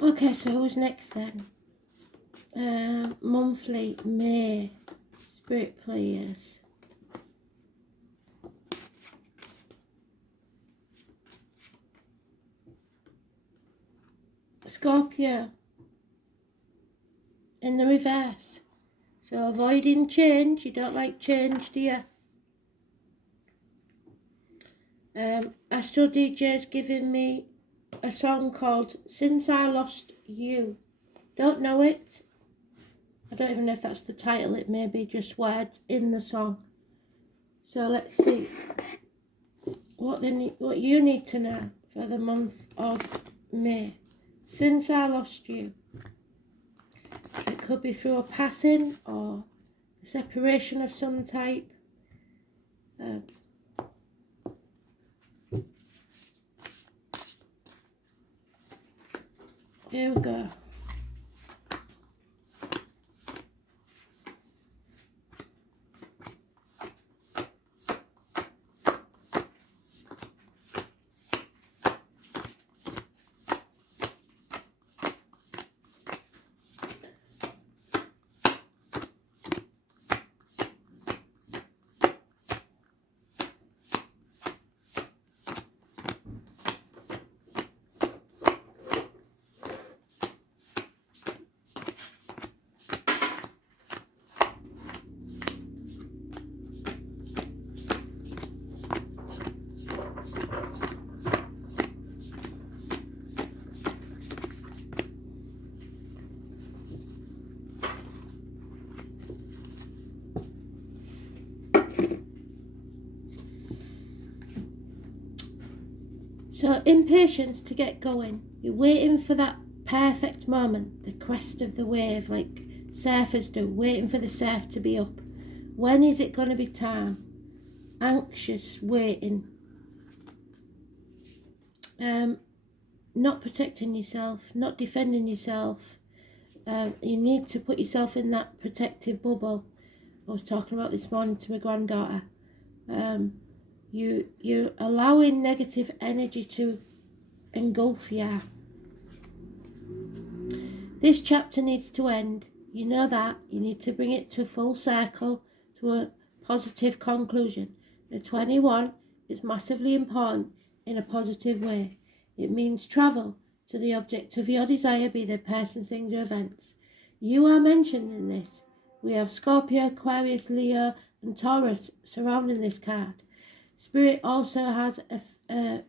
Okay, so who's next then? Monthly, May. Spirit players. Scorpio. In the reverse. So avoiding change. You don't like change, do you? Astro DJ's giving me a song called Since I Lost You. Don't know it. I don't even know if that's the title. It may be just words in the song. So let's see what you need to know for the month of May. Since I lost you. It could be through a passing or a separation of some type. Here we go. So impatience to get going. You're waiting for that perfect moment, the crest of the wave, like surfers do, waiting for the surf to be up. When is it going to be time? Anxious, waiting. Not protecting yourself, not defending yourself. You need to put yourself in that protective bubble. I was talking about this morning to my granddaughter. You're allowing negative energy to engulf you. This chapter needs to end. You know that. You need to bring it to full circle, to a positive conclusion. The 21 is massively important in a positive way. It means travel to the object of your desire, be they persons, things, or events. You are mentioned in this. We have Scorpio, Aquarius, Leo, and Taurus surrounding this card. Spirit also has a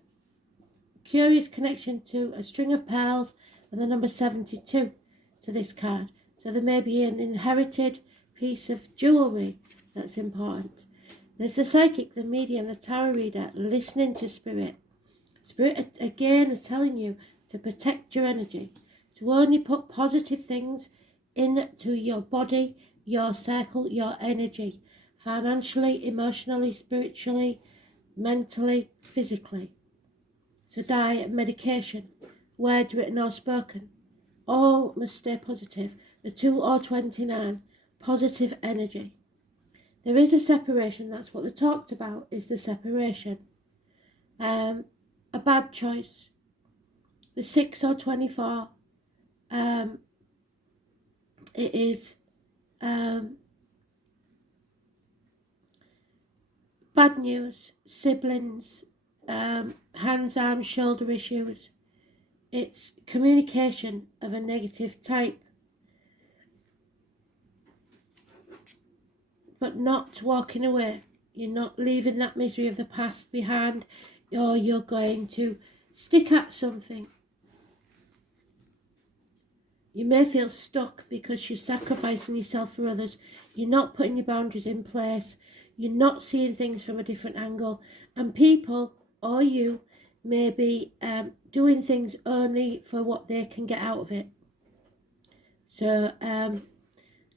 curious connection to a string of pearls and the number 72 to this card. So there may be an inherited piece of jewellery that's important. There's the psychic, the medium, the tarot reader, listening to Spirit. Spirit, again, is telling you to protect your energy, to only put positive things into your body, your circle, your energy, financially, emotionally, spiritually, mentally, physically. So diet, medication, words written or spoken, all must stay positive. The 2 or 29, positive energy. There is a separation, that's what they talked about, is the separation. A bad choice. The 6 or 24, it is bad news, siblings, hands, arms, shoulder issues. It's communication of a negative type. But not walking away. You're not leaving that misery of the past behind, or you're going to stick at something. You may feel stuck because you're sacrificing yourself for others. You're not putting your boundaries in place. You're not seeing things from a different angle. And people, or you, may be doing things only for what they can get out of it. So,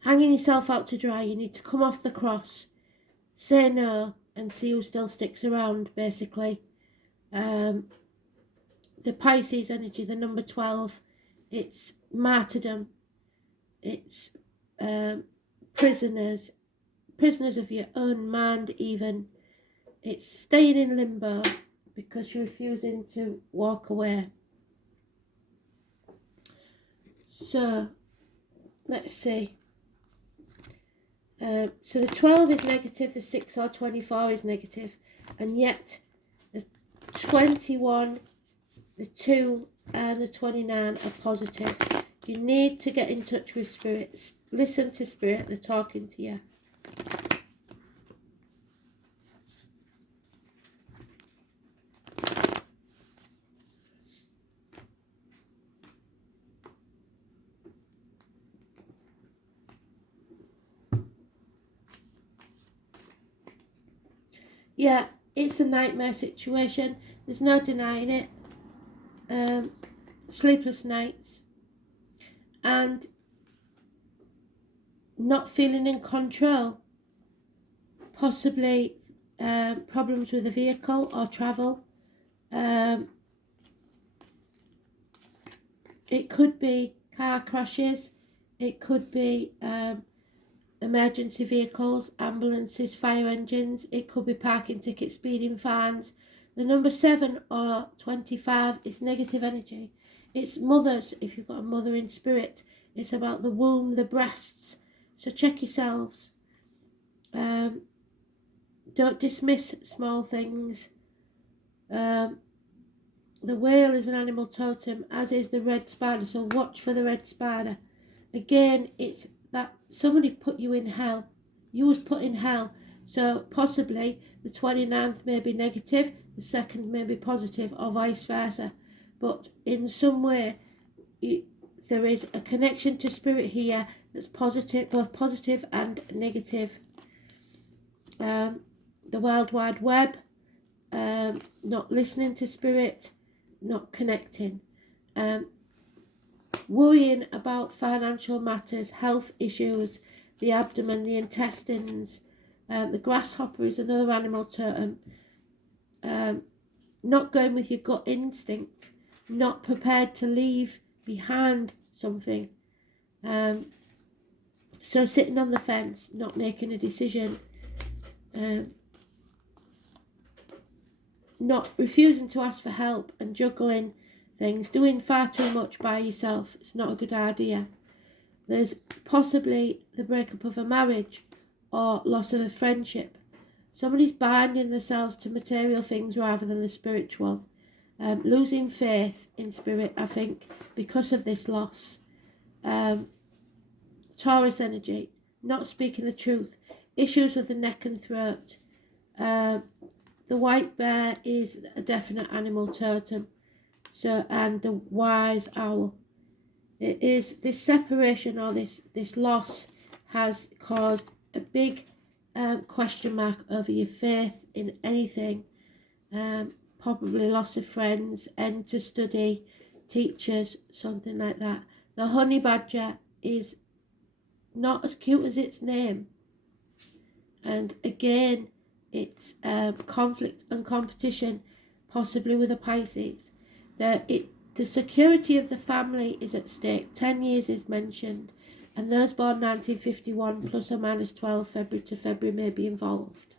hanging yourself out to dry, you need to come off the cross, say no, and see who still sticks around, basically. The Pisces energy, the number 12, it's martyrdom, it's prisoners of your own mind even. It's staying in limbo because you're refusing to walk away. So let's see. So the 12 is negative, the 6 or 24 is negative, and yet the 21, the 2 and the 29 are positive. You need to get in touch with spirits. Listen to spirit, they're talking to you. Yeah, it's a nightmare situation. There's no denying it. Sleepless nights. And not feeling in control. Possibly problems with a vehicle or travel. It could be car crashes. It could be emergency vehicles, ambulances, fire engines. It could be parking tickets, speeding fines. The number 7 or 25 is negative energy. It's mothers, if you've got a mother in spirit. It's about the womb, the breasts. So check yourselves. Don't dismiss small things. The whale is an animal totem, as is the red spider. So watch for the red spider. Again, it's that somebody put you in hell. You was put in hell. So possibly the 29th may be negative, the 2nd may be positive, or vice versa. But in some way, there is a connection to spirit here that's positive, both positive and negative. The World Wide Web, not listening to spirit, not connecting. Worrying about financial matters, health issues, the abdomen, the intestines. The grasshopper is another animal totem. Not going with your gut instinct, not prepared to leave behind something. So sitting on the fence, not making a decision. Not refusing to ask for help and juggling things, doing far too much by yourself. It's not a good idea. There's possibly the breakup of a marriage or loss of a friendship. Somebody's binding themselves to material things rather than the spiritual. Losing faith in spirit, I think, because of this loss. Taurus energy, not speaking the truth. Issues with the neck and throat. The white bear is a definite animal totem. So, and the wise owl. It is this separation or this loss has caused a big question mark over your faith in anything. Probably loss of friends, end to study, teachers, something like that. The honey badger is not as cute as its name. And again, it's conflict and competition, possibly with a Pisces. The security of the family is at stake. 10 years is mentioned, and those born 1951 plus or minus 12 February to February may be involved.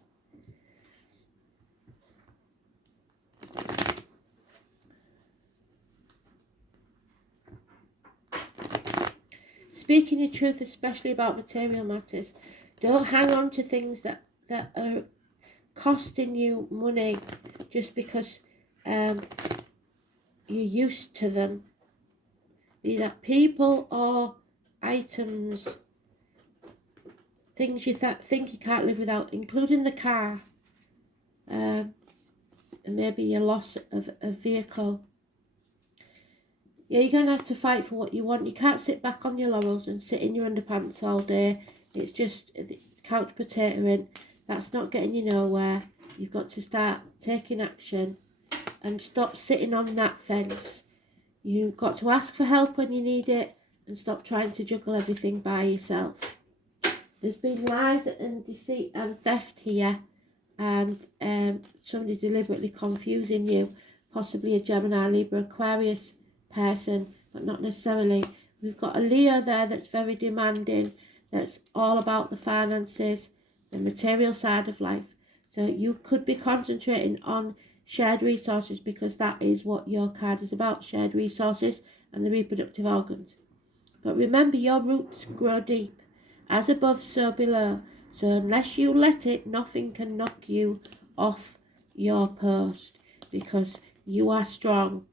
Speaking your truth, especially about material matters. Don't hang on to things that are costing you money just because you're used to them. Be that people or items, things you think you can't live without, including the car, and maybe your loss of a vehicle. Yeah, you're going to have to fight for what you want. You can't sit back on your laurels and sit in your underpants all day. It's just couch potatoing. That's not getting you nowhere. You've got to start taking action and stop sitting on that fence. You've got to ask for help when you need it and stop trying to juggle everything by yourself. There's been lies and deceit and theft here, and somebody deliberately confusing you, possibly a Gemini, Libra, Aquarius person, but not necessarily. We've got a Leo there that's very demanding, that's all about the finances, the material side of life. So you could be concentrating on shared resources, because that is what your card is about, shared resources and the reproductive organs. But remember, your roots grow deep, as above, so below. So unless you let it, nothing can knock you off your post, because you are strong,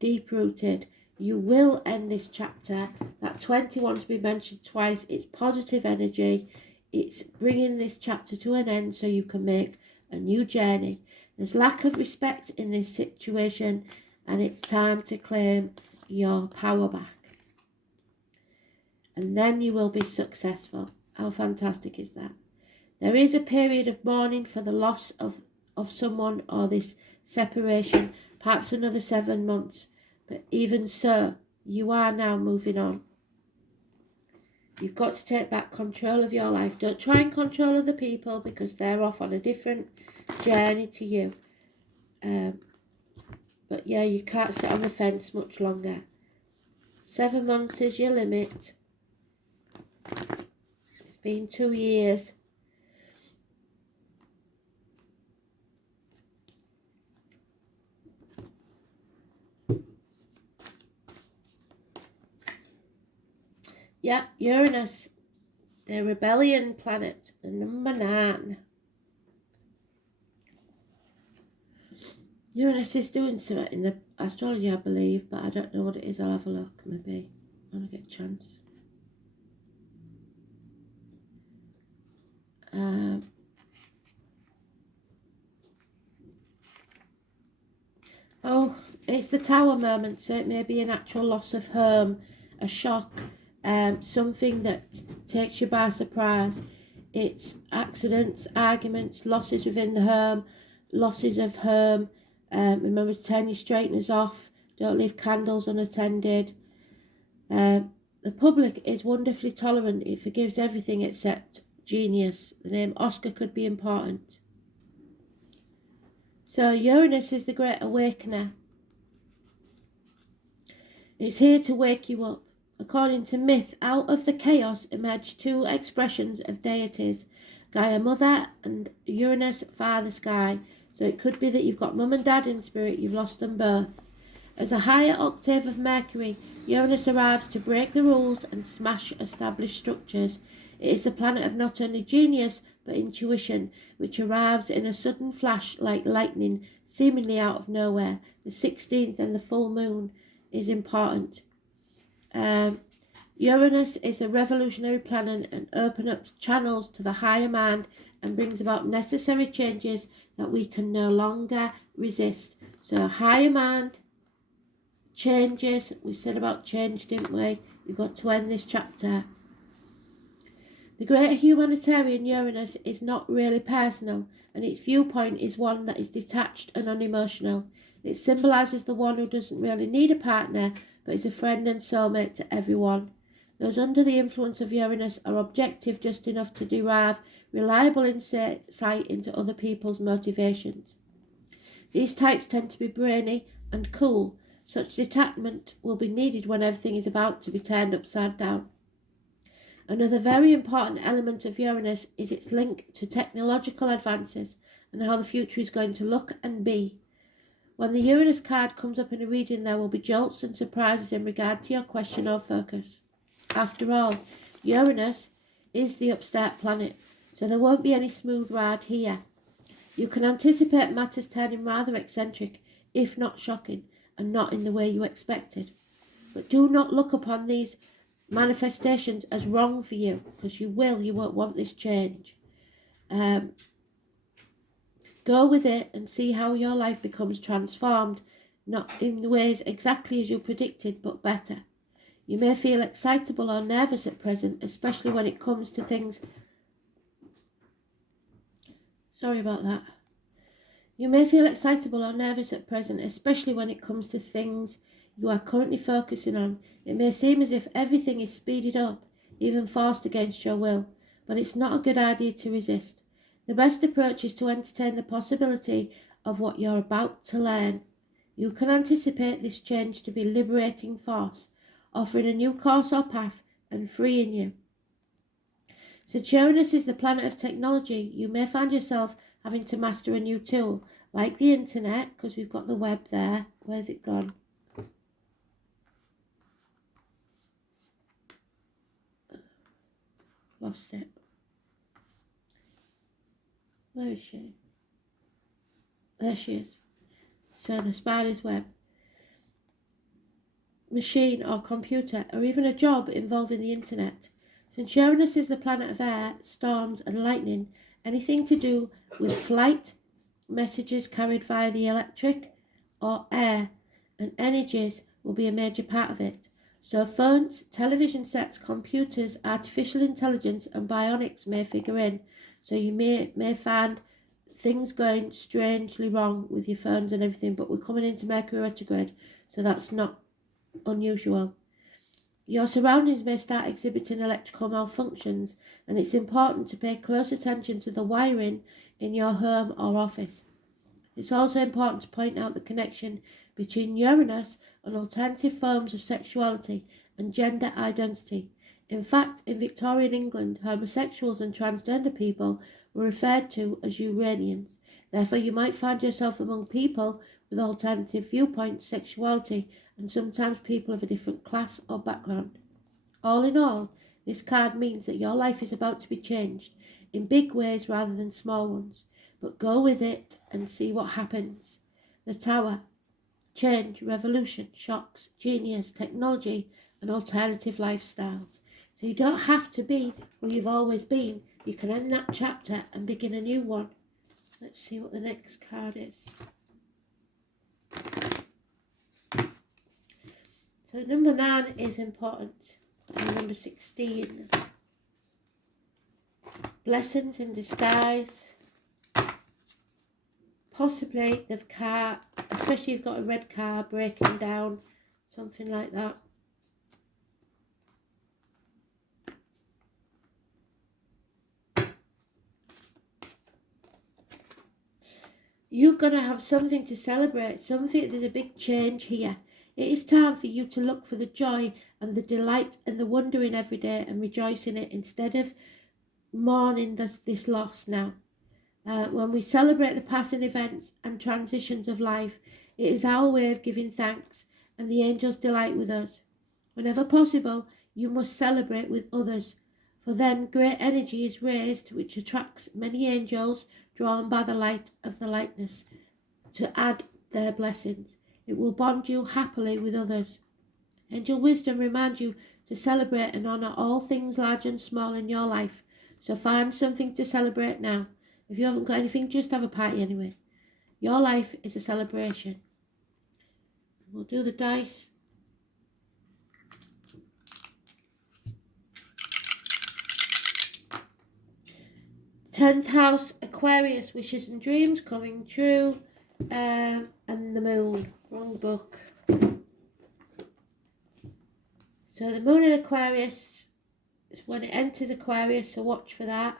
deep-rooted. You will end this chapter. That 21 to be mentioned twice. It's positive energy. It's bringing this chapter to an end so you can make a new journey. There's lack of respect in this situation, and it's time to claim your power back. And then you will be successful. How fantastic is that? There is a period of mourning for the loss of someone or this separation, perhaps another 7 months. But even so, you are now moving on. You've got to take back control of your life. Don't try and control other people, because they're off on a different journey to you. But yeah, you can't sit on the fence much longer. 7 months is your limit. It's been 2 years. Yeah, Uranus, the rebellion planet, the number 9. Uranus is doing something in the astrology, I believe, but I don't know what it is. I'll have a look, maybe, when I get a chance. Oh, it's the Tower moment, so it may be an actual loss of home, a shock, something that takes you by surprise. It's accidents, arguments, losses within the home, losses of home. Remember to turn your straighteners off. Don't leave candles unattended. The public is wonderfully tolerant. It forgives everything except genius. The name Oscar could be important. So Uranus is the great awakener. It's here to wake you up. According to myth, out of the chaos emerged 2 expressions of deities, Gaia Mother and Uranus Father Sky. So it could be that you've got Mum and Dad in spirit, you've lost them both. As a higher octave of Mercury, Uranus arrives to break the rules and smash established structures. It is the planet of not only genius, but intuition, which arrives in a sudden flash like lightning, seemingly out of nowhere. The 16th and the full moon is important. Uranus is a revolutionary planet and opens up channels to the higher mind and brings about necessary changes that we can no longer resist. So higher mind, changes. We said about change, didn't we? We've got to end this chapter. The great humanitarian Uranus is not really personal, and its viewpoint is one that is detached and unemotional. It symbolises the one who doesn't really need a partner, but is a friend and soulmate to everyone. Those under the influence of Uranus are objective just enough to derive reliable insight into other people's motivations. These types tend to be brainy and cool. Such detachment will be needed when everything is about to be turned upside down. Another very important element of Uranus is its link to technological advances and how the future is going to look and be. When the Uranus card comes up in a reading, there will be jolts and surprises in regard to your question or focus. After all, Uranus is the upstart planet, so there won't be any smooth ride here. You can anticipate matters turning rather eccentric, if not shocking, and not in the way you expected. But do not look upon these manifestations as wrong for you, because you won't want this change. Go with it and see how your life becomes transformed, not in the ways exactly as you predicted, but better. You may feel excitable or nervous at present, especially when it comes to things. Sorry about that. You may feel excitable or nervous at present, especially when it comes to things you are currently focusing on. It may seem as if everything is speeded up, even forced against your will, but it's not a good idea to resist. The best approach is to entertain the possibility of what you're about to learn. You can anticipate this change to be a liberating force, offering a new course or path and freeing you. Since Uranus is the planet of technology, you may find yourself having to master a new tool, like the internet, because we've got the web there. Where's it gone? Lost it. Where is she? There she is. So the spider's web. Machine or computer, or even a job involving the internet. Since Uranus is the planet of air, storms and lightning, anything to do with flight, messages carried via the electric or air, and energies will be a major part of it. So phones, television sets, computers, artificial intelligence and bionics may figure in. So you may find things going strangely wrong with your phones and everything, but we're coming into Mercury retrograde, so that's not unusual. Your surroundings may start exhibiting electrical malfunctions, and it's important to pay close attention to the wiring in your home or office. It's also important to point out the connection between Uranus and alternative forms of sexuality and gender identity. In fact, in Victorian England, homosexuals and transgender people were referred to as Uranians. Therefore, you might find yourself among people with alternative viewpoints, sexuality, and sometimes people of a different class or background. All in all, this card means that your life is about to be changed in big ways rather than small ones. But go with it and see what happens. The Tower. Change, revolution, shocks, genius, technology, and alternative lifestyles. So you don't have to be who you've always been. You can end that chapter and begin a new one. Let's see what the next card is. So number 9 is important. And number 16. Blessings in disguise. Possibly the car, especially if you've got a red car breaking down, something like that. You're going to have something to celebrate, something, there's a big change here. It is time for you to look for the joy and the delight and the wonder in every day and rejoice in it instead of mourning this loss now. When we celebrate the passing events and transitions of life, it is our way of giving thanks, and the angels delight with us. Whenever possible, you must celebrate with others, for then great energy is raised, which attracts many angels drawn by the light of the lightness to add their blessings. It will bond you happily with others. Angel wisdom reminds you to celebrate and honour all things large and small in your life, so find something to celebrate now. If you haven't got anything, just have a party anyway. Your life is a celebration. We'll do the dice. Tenth house, Aquarius, wishes and dreams coming true. And the moon. Wrong book. So the moon in Aquarius is when it enters Aquarius, so watch for that.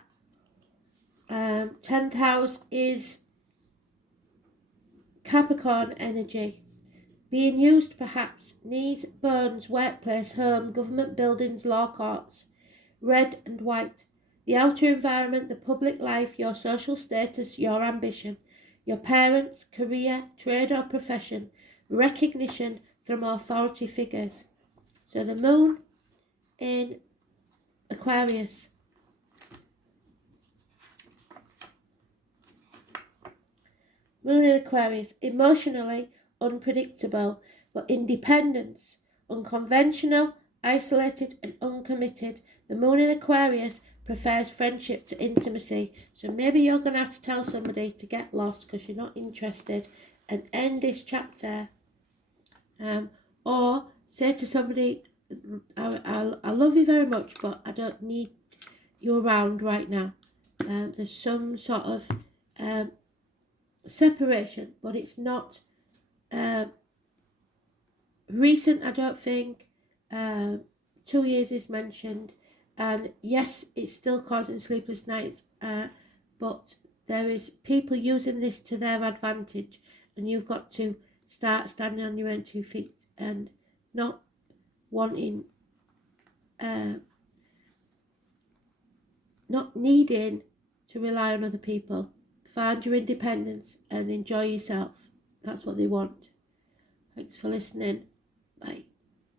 10th house is Capricorn energy. Being used perhaps, knees, bones, workplace, home, government buildings, law courts. Red and white. The outer environment, the public life, your social status, your ambition. Your parents, career, trade or profession. Recognition from authority figures. So the moon in Aquarius. Moon in Aquarius, emotionally unpredictable, but independence, unconventional, isolated and uncommitted. The moon in Aquarius prefers friendship to intimacy. So maybe you're going to have to tell somebody to get lost because you're not interested and end this chapter. Or say to somebody, I love you very much, but I don't need you around right now. There's some sort of separation, but it's not recent, I don't think. 2 years is mentioned, and yes, it's still causing sleepless nights, but there is people using this to their advantage, and you've got to start standing on your own 2 feet and not wanting, not needing to rely on other people. Find your independence and enjoy yourself. That's what they want. Thanks for listening. Bye.